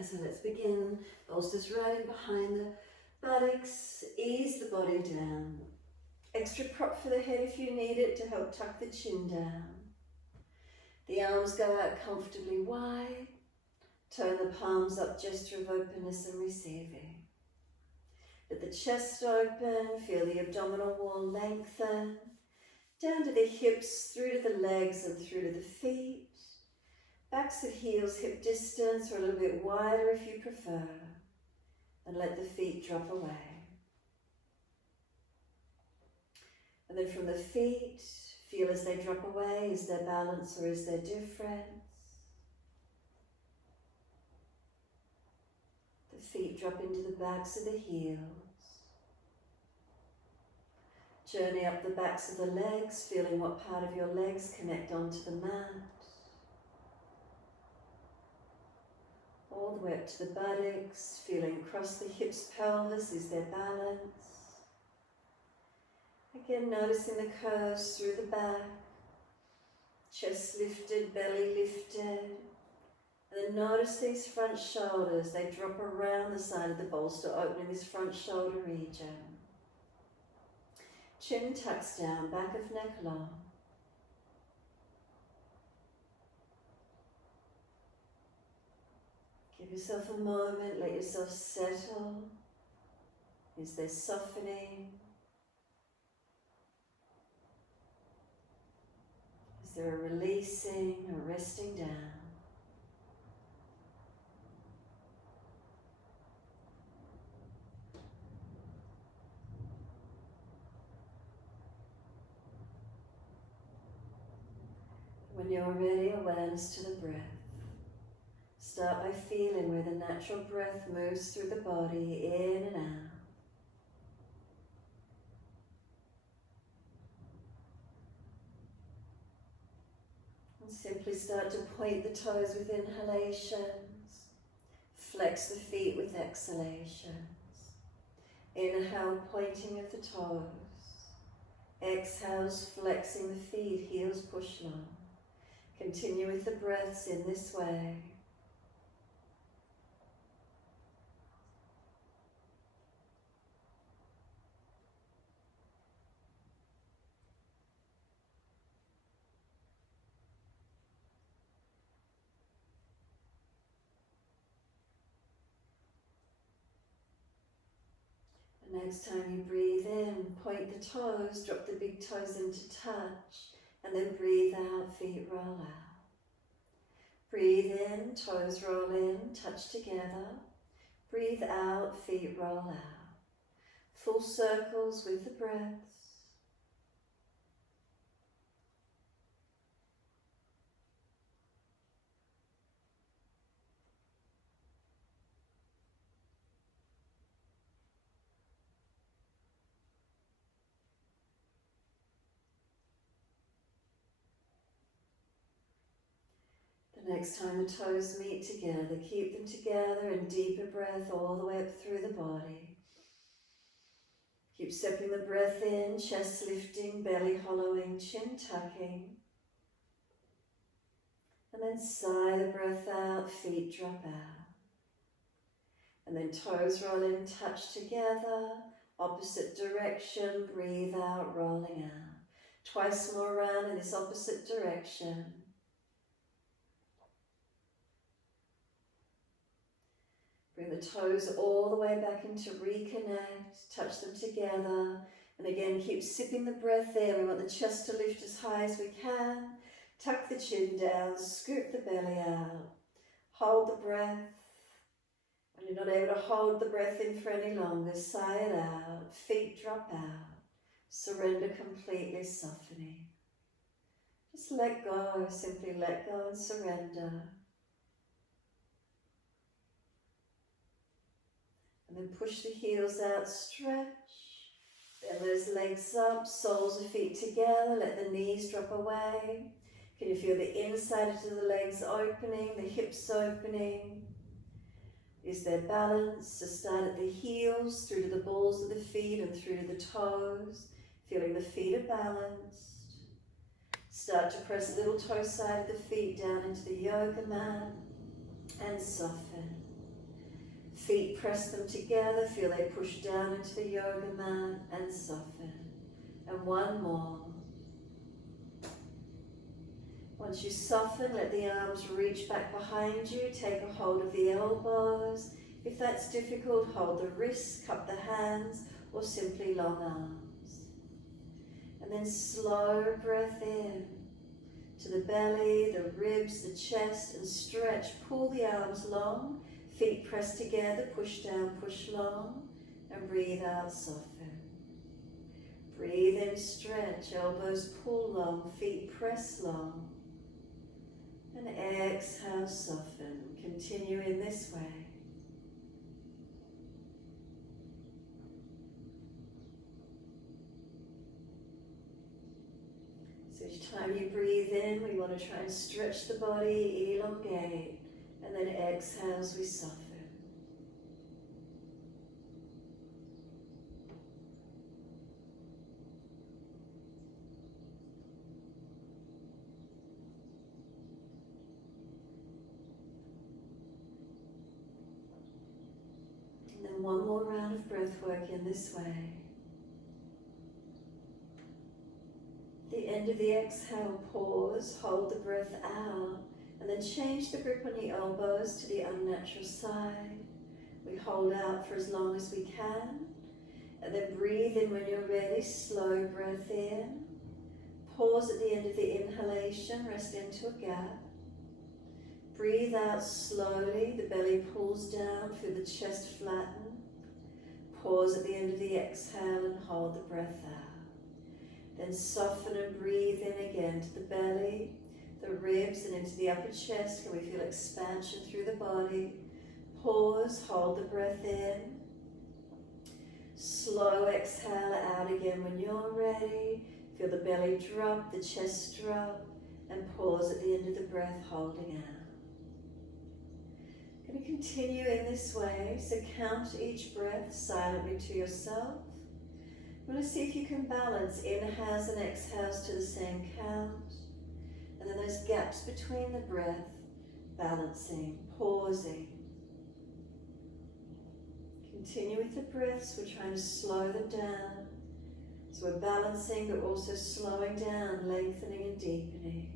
So let's begin. Bolsters right in behind the buttocks. Ease the body down. Extra prop for the head if you need it to help tuck the chin down. The arms go out comfortably wide. Turn the palms up, gesture of openness and receiving. Let the chest open, feel the abdominal wall lengthen. Down to the hips, through to the legs and through to the feet. Backs of heels hip distance or a little bit wider if you prefer. And let the feet drop away. And then from the feet, feel as they drop away, is there balance or is there difference? The feet drop into the backs of the heels. Journey up the backs of the legs, feeling what part of your legs connect onto the mat. All the way up to the buttocks, feeling across the hips, pelvis, is there balance? Again, noticing the curves through the back, chest lifted, belly lifted. And then notice these front shoulders, they drop around the side of the bolster, opening this front shoulder region. Chin tucks down, back of neck long. Give yourself a moment, let yourself settle. Is there softening? Is there a releasing, a resting down? When you're ready, awareness to the breath. Start by feeling where the natural breath moves through the body, in and out. And simply start to point the toes with inhalations. Flex the feet with exhalations. Inhale, pointing of the toes. Exhales, flexing the feet, heels push long. Continue with the breaths in this way. The next time you breathe in, point the toes, drop the big toes into touch, and then breathe out, feet roll out. Breathe in, toes roll in, touch together. Breathe out, feet roll out. Full circles with the breaths. The next time the toes meet together, keep them together and deeper breath all the way up through the body. Keep stepping the breath in, chest lifting, belly hollowing, chin tucking. And then sigh the breath out, feet drop out. And then toes roll in, touch together, opposite direction, breathe out, rolling out. Twice more around in this opposite direction. Bring the toes all the way back into reconnect, touch them together, and again keep sipping the breath there. We want the chest to lift as high as we can. Tuck the chin down, scoop the belly out, hold the breath. When you're not able to hold the breath in for any longer, sigh it out, feet drop out, surrender completely, softening. Just let go, simply let go and surrender. And then push the heels out, stretch. Bend those legs up, soles of feet together, let the knees drop away. Can you feel the inside of the legs opening, the hips opening? Is there balance? So start at the heels, through to the balls of the feet and through to the toes. Feeling the feet are balanced. Start to press the little toe side of the feet down into the yoga mat and soften. Feet press them together, feel they push down into the yoga mat and soften. And one more. Once you soften, let the arms reach back behind you, take a hold of the elbows. If that's difficult, hold the wrists, cup the hands, or simply long arms. And then slow breath in to the belly, the ribs, the chest, and stretch. Pull the arms long, feet press together, push down, push long, and breathe out, soften. Breathe in, stretch, elbows pull long, feet press long. And exhale, soften. Continue in this way. So each time you breathe in, we want to try and stretch the body, elongate, and then exhale as we soften. And then one more round of breath work in this way. The end of the exhale, pause, hold the breath out, and then change the grip on your elbows to the unnatural side. We hold out for as long as we can, and then breathe in when you're ready, slow breath in. Pause at the end of the inhalation, rest into a gap. Breathe out slowly, the belly pulls down, feel the chest flatten. Pause at the end of the exhale and hold the breath out. Then soften and breathe in again to the belly, the ribs, and into the upper chest. Can we feel expansion through the body? Pause, hold the breath in. Slow exhale out again when you're ready. Feel the belly drop, the chest drop, and pause at the end of the breath, holding out. Going to continue in this way, so count each breath silently to yourself. You want to see if you can balance inhales and exhales to the same count. And then those gaps between the breath, balancing, pausing. Continue with the breaths, we're trying to slow them down. So we're balancing but also slowing down, lengthening and deepening.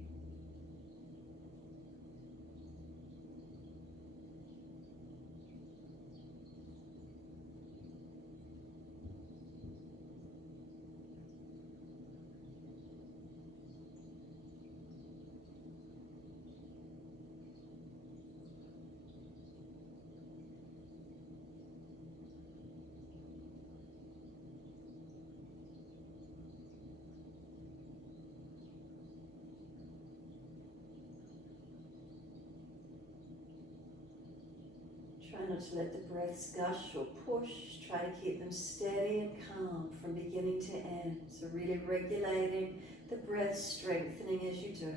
Try not to let the breaths gush or push. Try to keep them steady and calm from beginning to end. So really regulating the breath, strengthening as you do.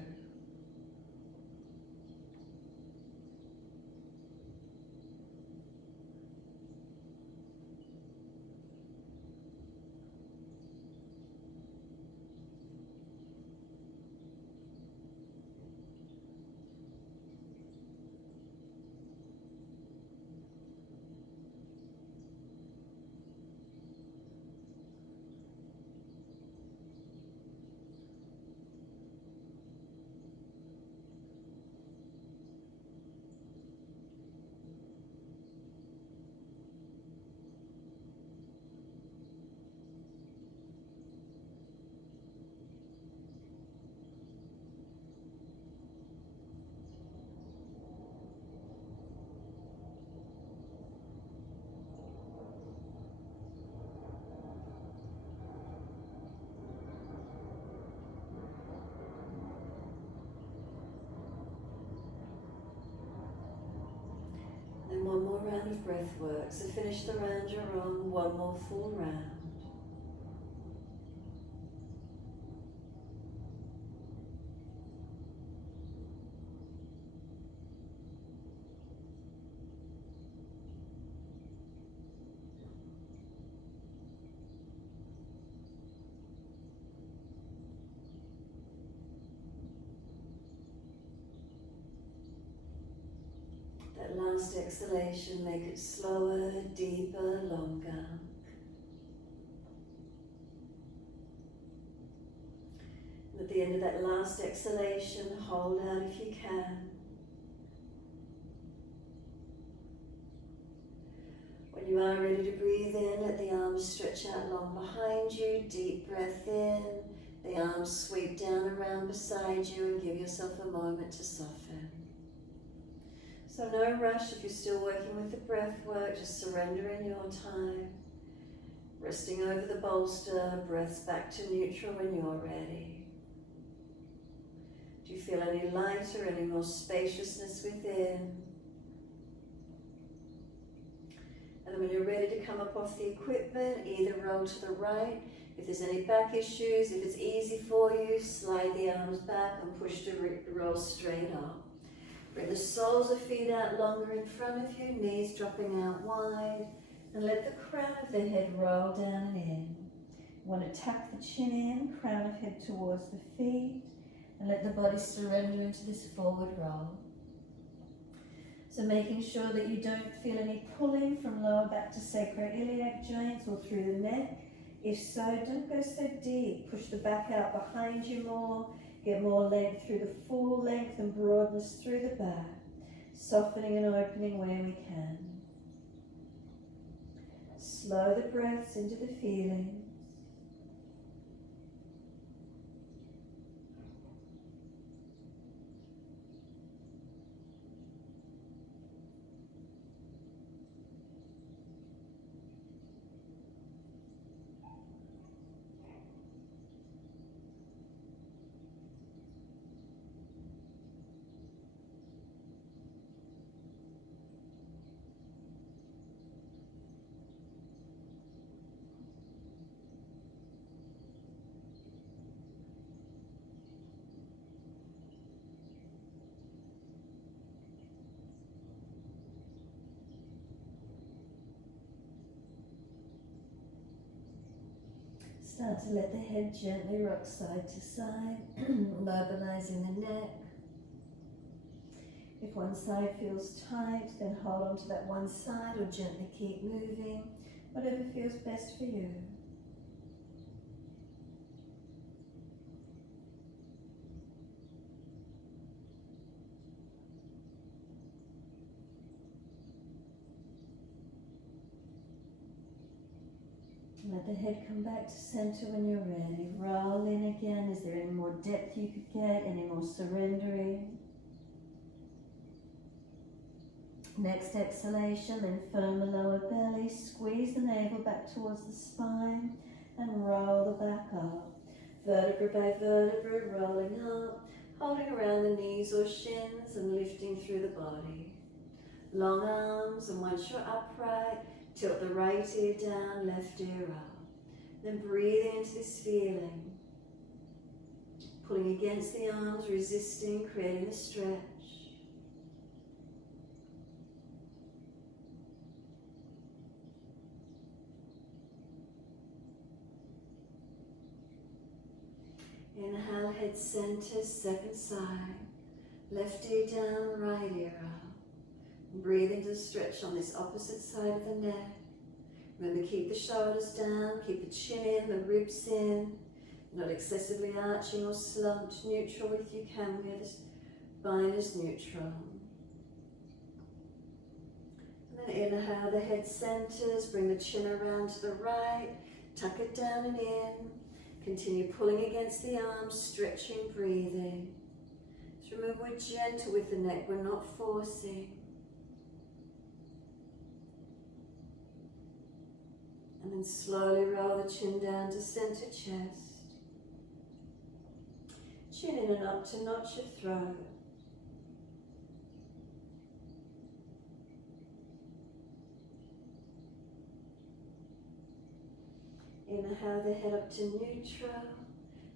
And one more round of breath work. So finish the round you're on, one more full round. That last exhalation, make it slower, deeper, longer. And at the end of that last exhalation, hold out if you can. When you are ready to breathe in, let the arms stretch out long behind you. Deep breath in. The arms sweep down around beside you and give yourself a moment to soften. So no rush if you're still working with the breath work, just surrender in your time. Resting over the bolster, breaths back to neutral when you're ready. Do you feel any lighter, any more spaciousness within? And then when you're ready to come up off the equipment, either roll to the right. If there's any back issues, if it's easy for you, slide the arms back and push to roll straight up. Bring the soles of feet out longer in front of you, knees dropping out wide, and let the crown of the head roll down and in. You want to tuck the chin in, crown of head towards the feet, and let the body surrender into this forward roll. So making sure that you don't feel any pulling from lower back to sacroiliac joints or through the neck. If so, don't go so deep. Push the back out behind you more. Get more length through the full length and broadness through the back. Softening and opening where we can. Slow the breaths into the feelings. Start to let the head gently rock side to side, mobilizing the neck. If one side feels tight, then hold on to that one side or gently keep moving, whatever feels best for you. Let the head come back to center when you're ready. Roll in again. Is there any more depth you could get? Any more surrendering? Next exhalation, then firm the lower belly. Squeeze the navel back towards the spine and roll the back up. Vertebra by vertebra, rolling up, holding around the knees or shins and lifting through the body. Long arms, and once you're upright, tilt the right ear down, left ear up. Then breathing into this feeling. Pulling against the arms, resisting, creating a stretch. Inhale, head center, second side. Left ear down, right ear up. Breathe into the stretch on this opposite side of the neck. Remember, keep the shoulders down, keep the chin in, the ribs in. Not excessively arching or slumped, neutral if you can, where the spine is neutral. And then inhale, the head centers, bring the chin around to the right, tuck it down and in. Continue pulling against the arms, stretching, breathing. So remember, we're gentle with the neck, we're not forcing. And then slowly roll the chin down to center chest. Chin in and up to notch your throat. Inhale the head up to neutral.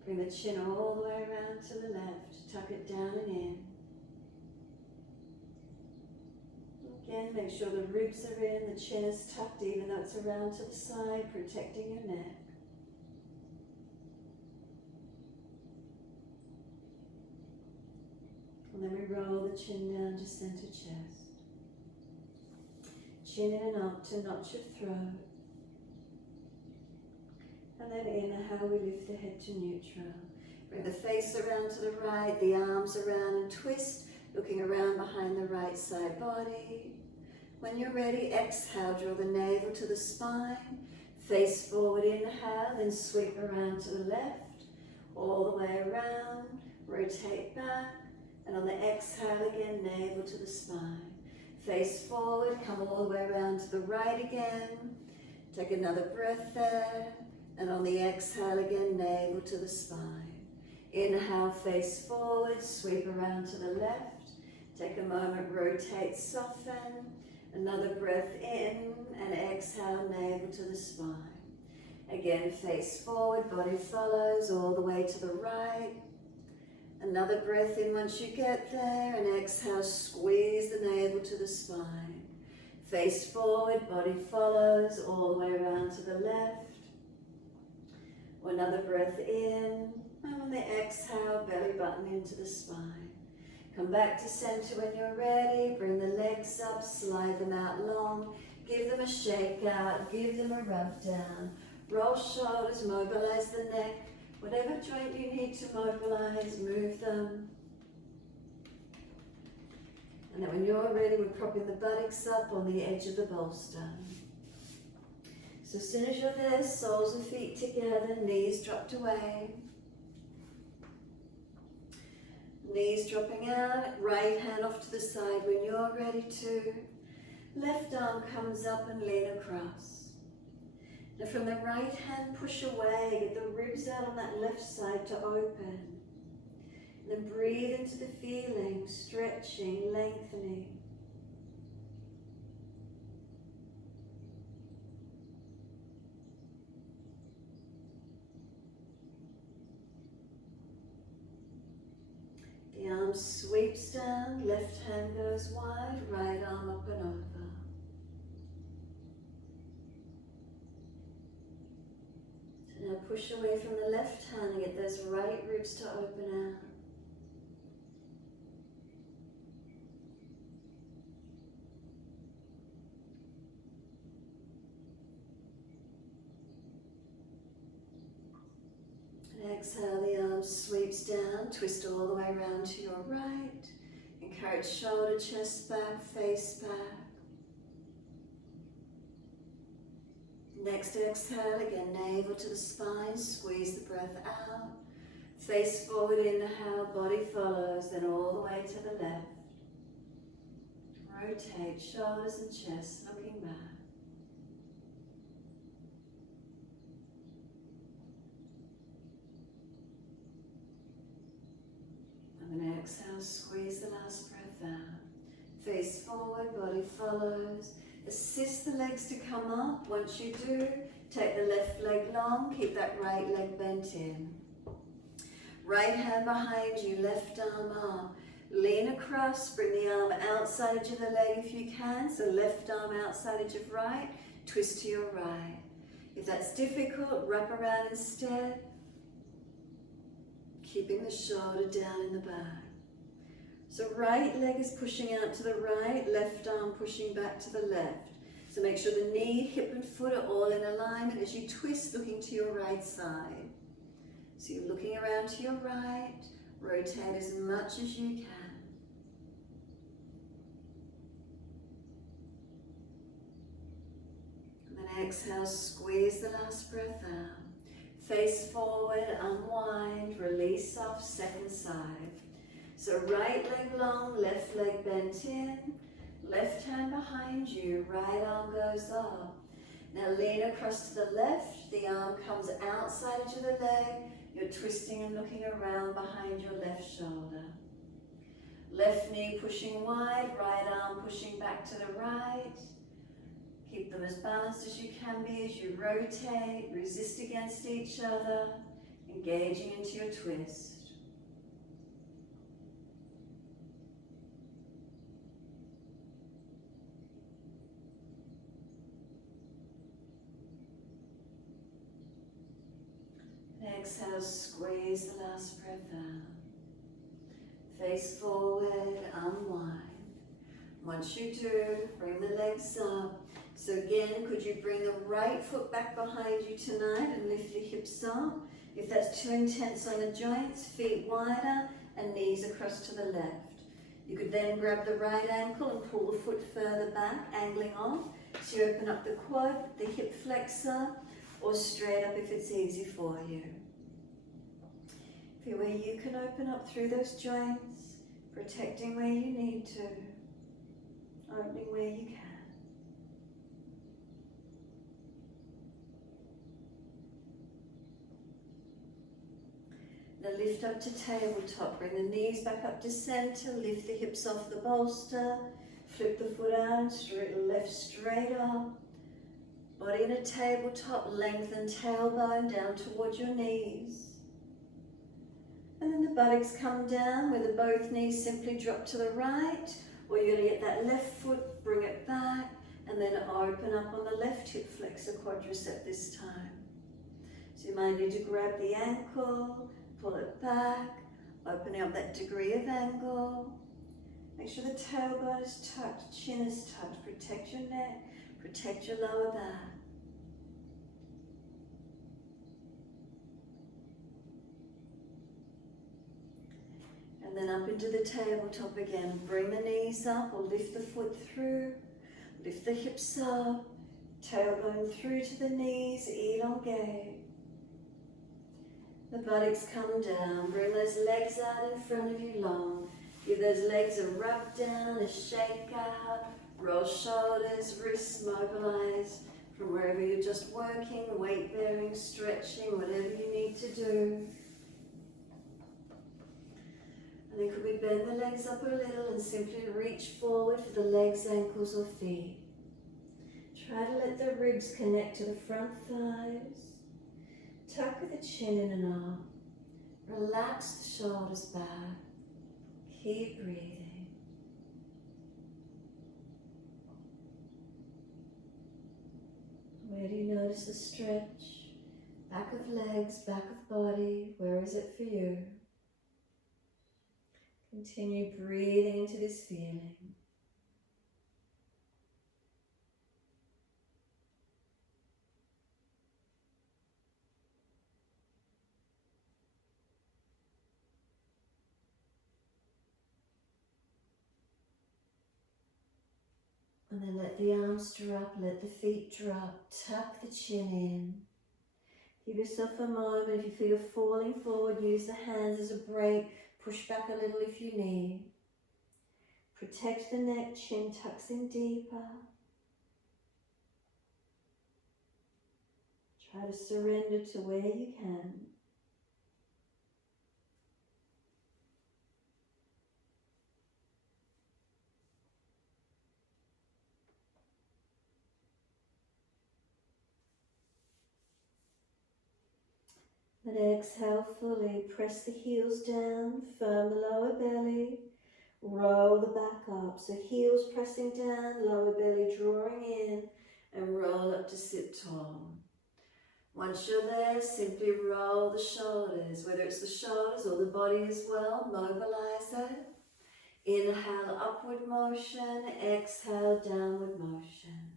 Bring the chin all the way around to the left. Tuck it down and in. Again, make sure the ribs are in, the chin is tucked even though it's around to the side, protecting your neck. And then we roll the chin down to center chest. Chin in and up to notch of throat. And then inhale, we lift the head to neutral. Bring the face around to the right, the arms around and twist, looking around behind the right side body. When you're ready, exhale, draw the navel to the spine. Face forward, inhale, then sweep around to the left, all the way around, rotate back, and on the exhale again, navel to the spine. Face forward, come all the way around to the right again. Take another breath there, and on the exhale again, navel to the spine. Inhale, face forward, sweep around to the left. Take a moment, rotate, soften. Another breath in, and exhale, navel to the spine. Again, face forward, body follows all the way to the right. Another breath in once you get there, and exhale, squeeze the navel to the spine. Face forward, body follows all the way around to the left. Another breath in, and on the exhale, belly button into the spine. Come back to center when you're ready. Bring the legs up, slide them out long. Give them a shake out, give them a rub down. Roll shoulders, mobilize the neck. Whatever joint you need to mobilize, move them. And then when you're ready, we're propping the buttocks up on the edge of the bolster. So as soon as you're there, soles of feet together, knees dropped away. Knees dropping out, right hand off to the side when you're ready to. Left arm comes up and lean across. Now from the right hand, push away, get the ribs out on that left side to open. And then breathe into the feeling, stretching, lengthening. The arm sweeps down, left hand goes wide, right arm up and over. So now push away from the left hand and get those right ribs to open out. Exhale, the arm sweeps down, twist all the way around to your right. Encourage shoulder, chest back, face back. Next exhale, again, navel to the spine, squeeze the breath out. Face forward, inhale, body follows, then all the way to the left. Rotate shoulders and chest, looking back. And then exhale, squeeze the last breath out. Face forward, body follows. Assist the legs to come up. Once you do, take the left leg long, keep that right leg bent in. Right hand behind you, left arm up. Lean across, bring the arm outside edge of the leg if you can. So left arm outside edge of right, twist to your right. If that's difficult, wrap around instead. Keeping the shoulder down in the back. So right leg is pushing out to the right, left arm pushing back to the left. So make sure the knee, hip and foot are all in alignment as you twist, looking to your right side. So you're looking around to your right, rotate as much as you can. And then exhale, squeeze the last breath out. Face forward, unwind, release off, second side. So right leg long, left leg bent in, left hand behind you, right arm goes up. Now lean across to the left, the arm comes outside edge of the leg, you're twisting and looking around behind your left shoulder. Left knee pushing wide, right arm pushing back to the right. Keep them as balanced as you can be as you rotate, resist against each other, engaging into your twist. Exhale, squeeze the last breath out. Face forward, unwind. Once you do, bring the legs up. So again, could you bring the right foot back behind you tonight and lift the hips up? If that's too intense on the joints, feet wider and knees across to the left. You could then grab the right ankle and pull the foot further back, angling off. So you open up the quad, the hip flexor, or straight up if it's easy for you. Feel where you can open up through those joints, protecting where you need to, opening where you can. Now lift up to tabletop, bring the knees back up to center, lift the hips off the bolster, flip the foot out and straight left straight up. Body in a tabletop, lengthen tailbone down towards your knees. And then the buttocks come down, whether both knees simply drop to the right, or you're going to get that left foot, bring it back, and then open up on the left hip flexor quadricep this time. So you might need to grab the ankle, pull it back, opening up that degree of angle. Make sure the tailbone is tucked, chin is tucked. Protect your neck, protect your lower back. And then up into the tabletop again. Bring the knees up or lift the foot through. Lift the hips up, tailbone through to the knees, elongate. The buttocks come down, bring those legs out in front of you long. Give those legs a rub down, a shake out. Roll shoulders, wrists, mobilise from wherever you're just working, weight bearing, stretching, whatever you need to do. And then could we bend the legs up a little and simply reach forward for the legs, ankles or feet. Try to let the ribs connect to the front thighs. Tuck the chin in and up. Relax the shoulders back. Keep breathing. Where do you notice the stretch? Back of legs, back of body. Where is it for you? Continue breathing into this feeling. And then let the arms drop, let the feet drop, tuck the chin in. Give yourself a moment. If you feel you're falling forward, use the hands as a brake. Push back a little if you need. Protect the neck, chin tucks in deeper. Try to surrender to where you can. And exhale fully, press the heels down, firm the lower belly, roll the back up. So heels pressing down, lower belly drawing in, and roll up to sit tall. Once you're there, simply roll the shoulders, whether it's the shoulders or the body as well, mobilise it. Inhale, upward motion, exhale, downward motion.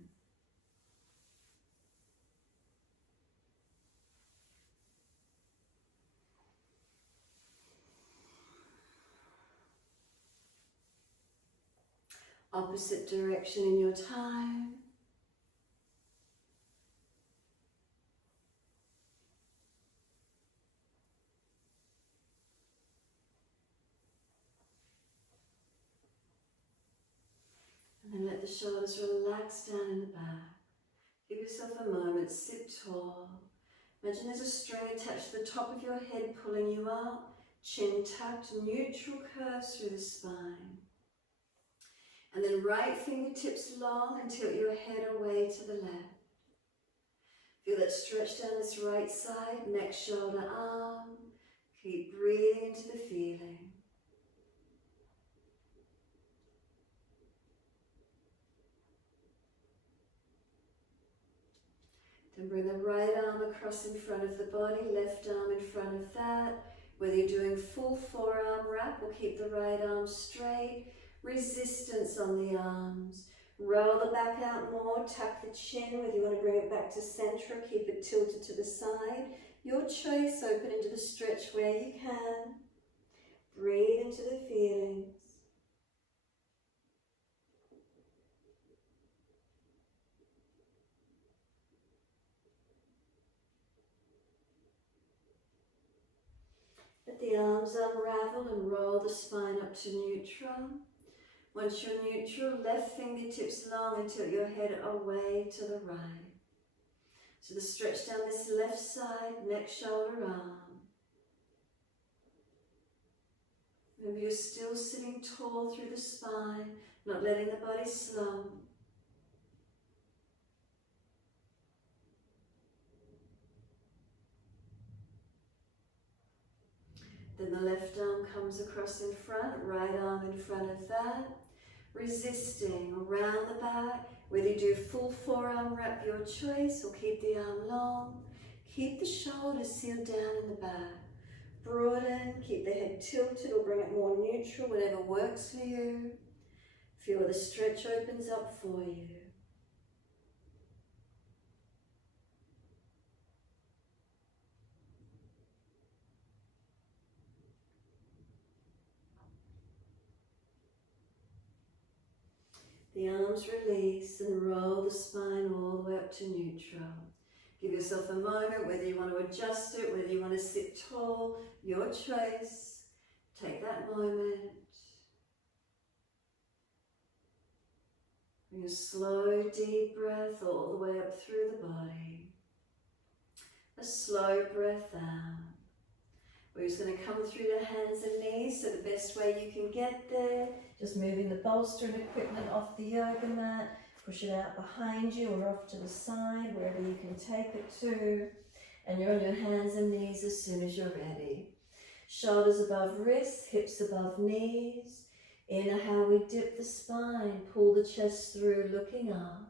Opposite direction in your time. And then let the shoulders relax down in the back. Give yourself a moment, sit tall. Imagine there's a string attached to the top of your head pulling you up. Chin tucked, neutral curves through the spine. And then right fingertips long and tilt your head away to the left. Feel that stretch down this right side, neck, shoulder, arm. Keep breathing into the feeling. Then bring the right arm across in front of the body, left arm in front of that. Whether you're doing full forearm wrap or keep the right arm straight, Resistance on the arms. Roll the back out more, tuck the chin, whether you want to bring it back to centre or keep it tilted to the side. Your choice, open into the stretch where you can. Breathe into the feelings. Let the arms unravel and roll the spine up to neutral. Once you're neutral, left fingertips long and tilt your head away to the right. So the stretch down this left side, neck, shoulder, arm. Remember you're still sitting tall through the spine, not letting the body slump. Then the left arm comes across in front, right arm in front of that. Resisting around the back, whether you do full forearm wrap, your choice, or keep the arm long. Keep the shoulders sealed down in the back. Broaden, keep the head tilted or bring it more neutral, whatever works for you. Feel the stretch opens up for you. The arms release and roll the spine all the way up to neutral. Give yourself a moment, whether you want to adjust it, whether you want to sit tall, your choice. Take that moment. Bring a slow, deep breath all the way up through the body. A slow breath out. We're just going to come through the hands and knees, so the best way you can get there, just moving the bolster and equipment off the yoga mat, push it out behind you or off to the side, wherever you can take it to, and you're on your hands and knees as soon as you're ready. Shoulders above wrists, hips above knees. Inhale, we dip the spine, pull the chest through, looking up.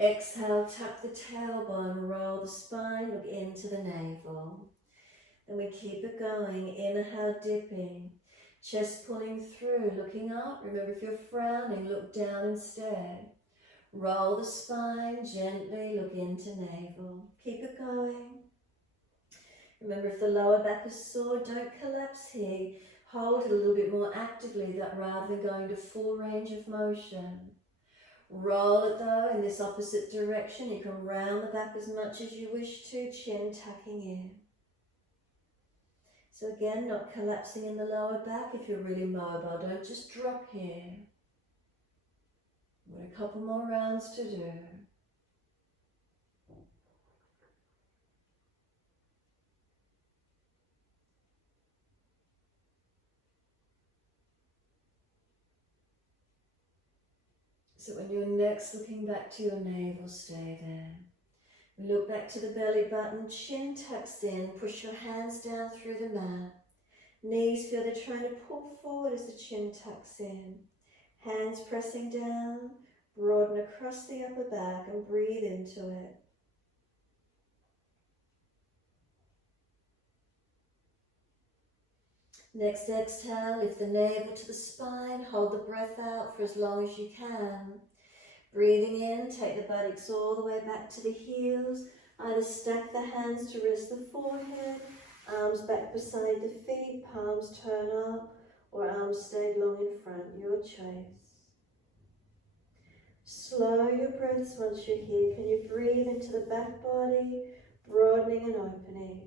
Exhale, tuck the tailbone, roll the spine, look into the navel. Then we keep it going. Inhale, dipping. Chest pulling through, looking up. Remember, if you're frowning, look down instead. Roll the spine gently, look into navel. Keep it going. Remember, if the lower back is sore, don't collapse here. Hold it a little bit more actively, that rather than going to full range of motion. Roll it though in this opposite direction. You can round the back as much as you wish to, chin tucking in. So again, not collapsing in the lower back if you're really mobile. Don't just drop here. We've got a couple more rounds to do. So when you're next looking back to your navel, stay there. We look back to the belly button, chin tucks in, push your hands down through the mat. Knees feel they're trying to pull forward as the chin tucks in. Hands pressing down, broaden across the upper back and breathe into it. Next exhale, lift the navel to the spine, hold the breath out for as long as you can. Breathing in, take the buttocks all the way back to the heels. Either stack the hands to rest the forehead, arms back beside the feet, palms turn up, or arms stayed long in front, your choice. Slow your breaths once you're here. Can you breathe into the back body, broadening and opening?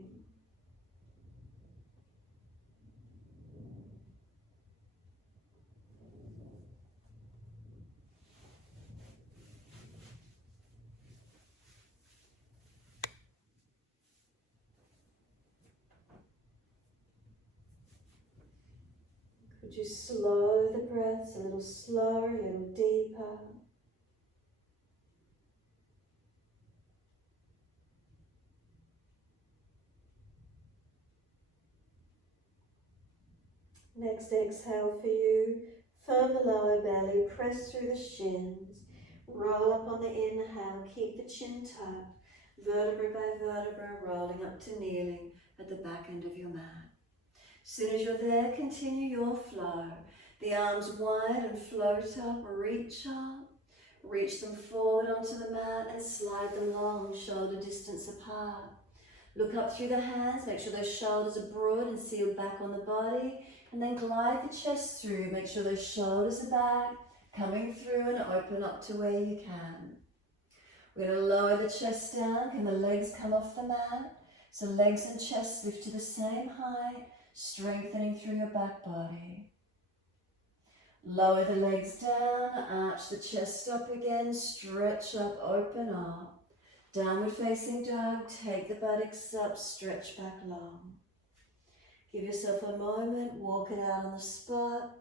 Could you slow the breaths a little slower, a little deeper? Next exhale for you. Firm the lower belly, press through the shins. Roll up on the inhale, keep the chin tucked. Vertebra by vertebra, rolling up to kneeling at the back end of your mat. As soon as you're there, continue your flow. The arms wide and float up, reach up. Reach them forward onto the mat and slide them long, shoulder distance apart. Look up through the hands, make sure those shoulders are broad and sealed back on the body. And then glide the chest through, make sure those shoulders are back, coming through and open up to where you can. We're going to lower the chest down. Can the legs come off the mat? So legs and chest lift to the same height, strengthening through your back body. Lower the legs down, arch the chest up again, stretch up, open up. Downward facing dog, take the buttocks up, stretch back long. Give yourself a moment, walk it out on the spot.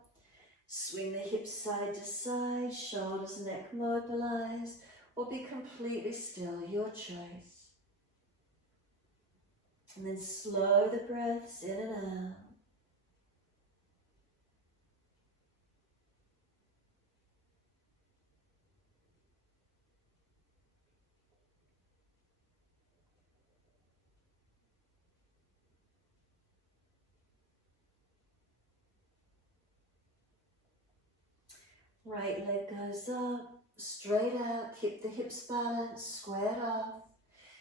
Swing the hips side to side, shoulders, neck mobilise, or be completely still, your choice. And then slow the breaths in and out. Right leg goes up, straight out, keep the hips balanced, squared off.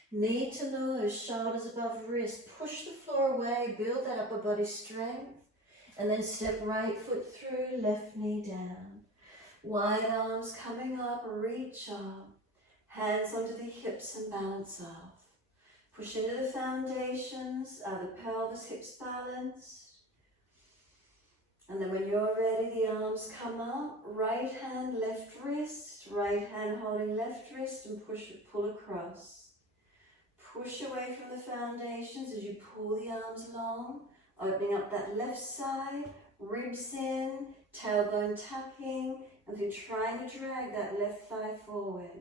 Knee to nose, shoulders above wrist, push the floor away, build that upper body strength. And then step right foot through, left knee down. Wide arms coming up, reach up. Hands onto the hips and balance off. Push into the foundations, the pelvis, hips balanced. And then when you're ready, the arms come up, right hand, left wrist, right hand holding left wrist and pull across. Push away from the foundations as you pull the arms long, opening up that left side, ribs in, tailbone tucking, and you're trying to drag that left thigh forward.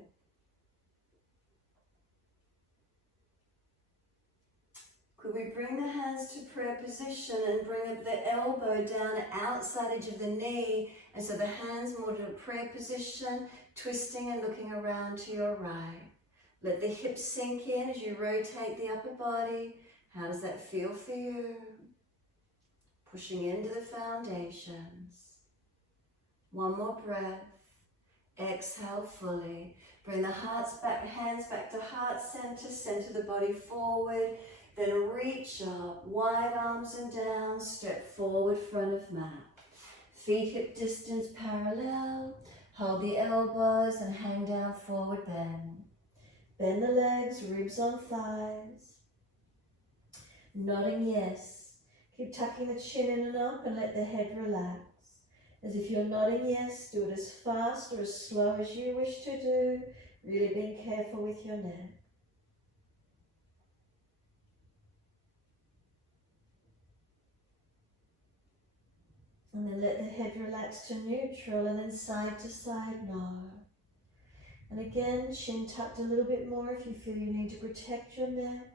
Could we bring the hands to prayer position and bring up the elbow down outside edge of the knee, and so the hands more to a prayer position, twisting and looking around to your right. Let the hips sink in as you rotate the upper body. How does that feel for you? Pushing into the foundations. One more breath. Exhale fully. Bring the hands back to heart center, center the body forward. Then reach up, wide arms and down, step forward, front of mat. Feet hip distance parallel. Hold the elbows and hang down, forward bend. Bend the legs, ribs on thighs. Nodding yes. Keep tucking the chin in and up and let the head relax. As if you're nodding yes, do it as fast or as slow as you wish to do, really being careful with your neck. And then let the head relax to neutral and then side to side nod. And again, chin tucked a little bit more if you feel you need to protect your neck.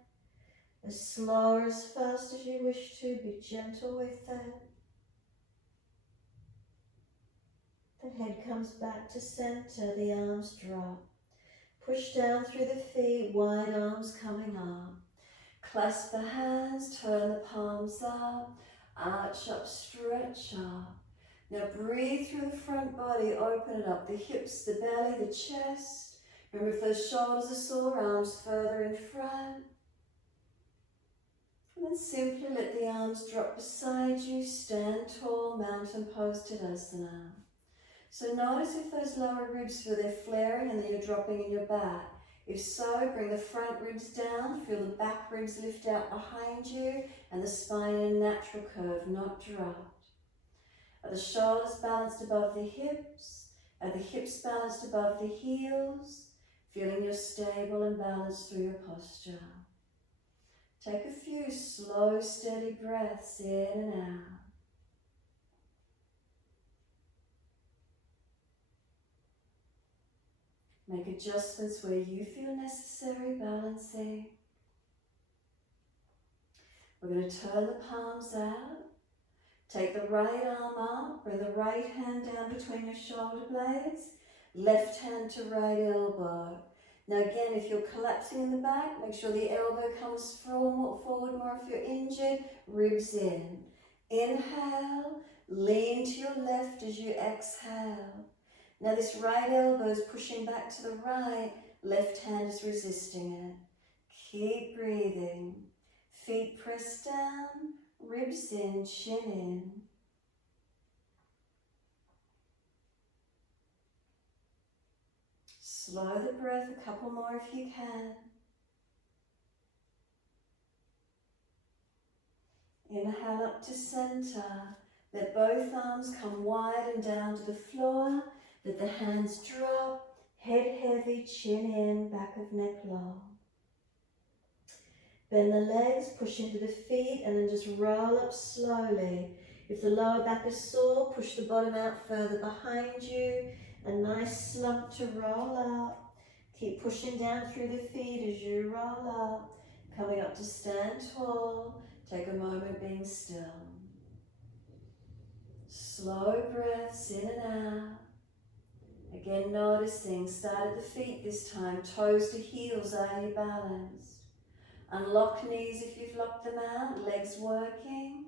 As slow or as fast as you wish to, be gentle with that. The head comes back to center, the arms drop. Push down through the feet, wide arms coming up. Clasp the hands, turn the palms up, arch up, stretch up. Now breathe through the front body, open it up, the hips, the belly, the chest. Remember, if those shoulders are sore, arms further in front. And then simply let the arms drop beside you, stand tall, mountain pose Tadasana. So notice if those lower ribs feel they're flaring and then you're dropping in your back. If so, bring the front ribs down, feel the back ribs lift out behind you and the spine in a natural curve, not dropped. Are the shoulders balanced above the hips? Are the hips balanced above the heels? Feeling you're stable and balanced through your posture. Take a few slow, steady breaths in and out. Make adjustments where you feel necessary, balancing. We're going to turn the palms out. Take the right arm up, bring the right hand down between your shoulder blades. Left hand to right elbow. Now again, if you're collapsing in the back, make sure the elbow comes forward more if you're injured, ribs in. Inhale, Lean to your left as you exhale. Now this right elbow is pushing back to the right, left hand is resisting it. Keep breathing. Feet press down, ribs in, chin in. Slow the breath, a couple more if you can. Inhale up to center. Let both arms come wide and down to the floor. Let the hands drop, head heavy, chin in, back of neck long. Bend the legs, push into the feet, and then just roll up slowly. If the lower back is sore, push the bottom out further behind you. A nice slump to roll up. Keep pushing down through the feet as you roll up. Coming up to stand tall. Take a moment being still. Slow breaths in and out. Again, noticing, start at the feet this time. Toes to heels, are you balanced? Unlock knees if you've locked them out. Legs working.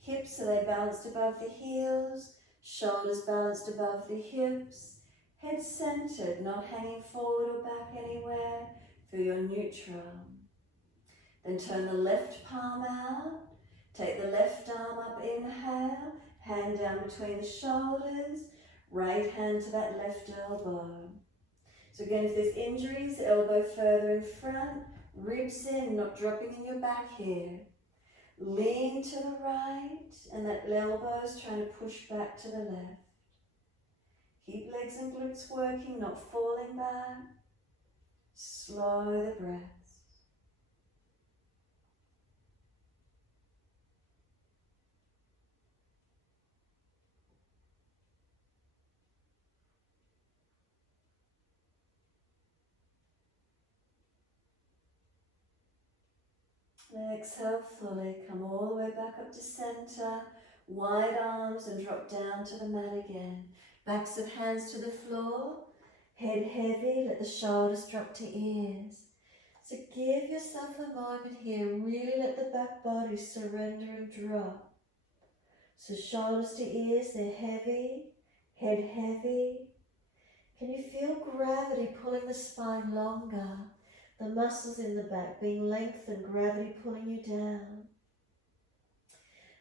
Hips, are they balanced above the heels? Shoulders balanced above the hips. Head centered, not hanging forward or back anywhere. Feel your neutral. Then turn the left palm out. Take the left arm up, inhale. Hand down between the shoulders. Right hand to that left elbow. So again, if there's injuries, elbow further in front. Ribs in, not dropping in your back here. Lean to the right, and that elbow is trying to push back to the left. Keep legs and glutes working, not falling back. Slow the breaths. And exhale fully, come all the way back up to center. Wide arms and drop down to the mat again. Backs of hands to the floor. Head heavy, let the shoulders drop to ears. So give yourself a moment here, really let the back body surrender and drop. So shoulders to ears, they're heavy, head heavy. Can you feel gravity pulling the spine longer? The muscles in the back being lengthened, gravity pulling you down.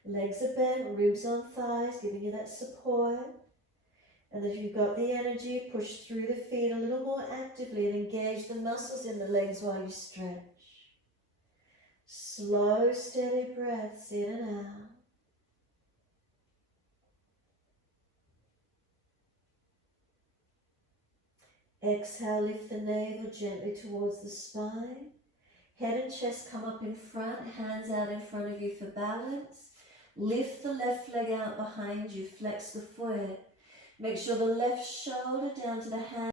Legs are bent, ribs on thighs, giving you that support. And if you've got the energy, push through the feet a little more actively and engage the muscles in the legs while you stretch. Slow, steady breaths in and out. Exhale, lift the navel gently towards the spine. Head and chest come up in front, hands out in front of you for balance. Lift the left leg out behind you, flex the foot. Make sure the left shoulder down to the hand.